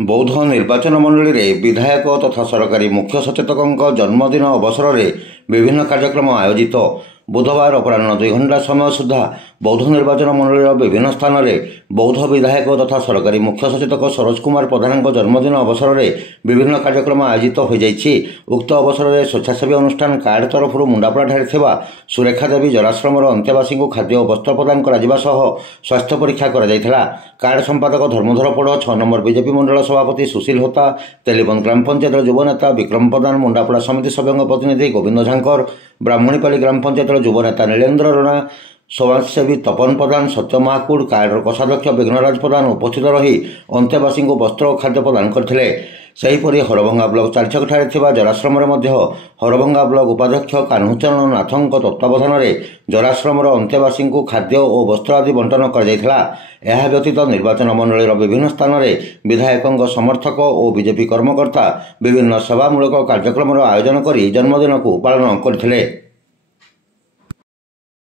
बौद्ध निर्वाचन मंडली रे विधायक तथा सरकारी मुख्य सचेतकों जन्मदिन अवसर में विभिन्न कार्यक्रम आयोजित। बुधवार अपराह्न 2 घंटा समय सुधा बौद्ध निर्वाचन मंडल विभिन्न स्थान में बौद्ध विधायक तथा सरकारी मुख्य सचेतक सरोज कुमार प्रधान जन्मदिन अवसर में विभिन्न कार्यक्रम आयोजित हो जाइछि। उक्त अवसर में स्वेच्छासेवी अनुष्ठान कार्ड तरफ मुंडापड़ाଠାରେ ଥିବା सुरेखा देवी जराश्रमर अंत्यवासी को खाद्य और वस्त्र प्रदान करा स्वास्थ्य परीक्षा करा। कार्ड संपादक धर्मधर पड़ 6 नंबर बीजेपी मंडल सभापति सुशील होता, तेलीबंद ग्राम पंचायत युव नेता विक्रम प्रधान, मुंडापड़ा समिति सभ्यों प्रतिनिधि गोविंद झांकर, ब्राह्मणीपाली ग्राम पंचायत युव नेता नीलेन्द्र रणा, समाजसेवी तपन प्रधान, सत्य महाकूड़, कार्डर कोषाध्यक्ष विघ्नराज प्रधान उपस्थित रही अंत्यवासी को वस्त्र और खाद्य प्रदान करथिले। सेहीपरि हरभंगा ब्लॉक चारिछकଠାରେ ଥିବା जराश्रमରେ ମଧ୍ୟ हरभंगा ब्लॉक उपाध्यक्ष कान्हुचरण नाथଙ୍କ तत्वावधाନରେ जराश्रमर अंत्यवासी को खाद्य और वस्त्र आदि बंटन କରାଯାଇଥିଲା। ଏହା ବ୍ୟତୀତ ନିର୍ବାଚନ ମଣ୍ଡଳୀର ବିଭିନ୍ନ ସ୍ଥାନରେ ବିଧାୟକଙ୍କ ସମର୍ଥକ ଓ ବିଜେପି କର୍ମକର୍ତ୍ତା ବିଭିନ୍ନ ସେବାମୂଳକ କାର୍ଯ୍ୟକ୍ରମର ଆୟୋଜନ କରି ଜନ୍ମଦିନକୁ ପାଳନ କରିଥିଲେ।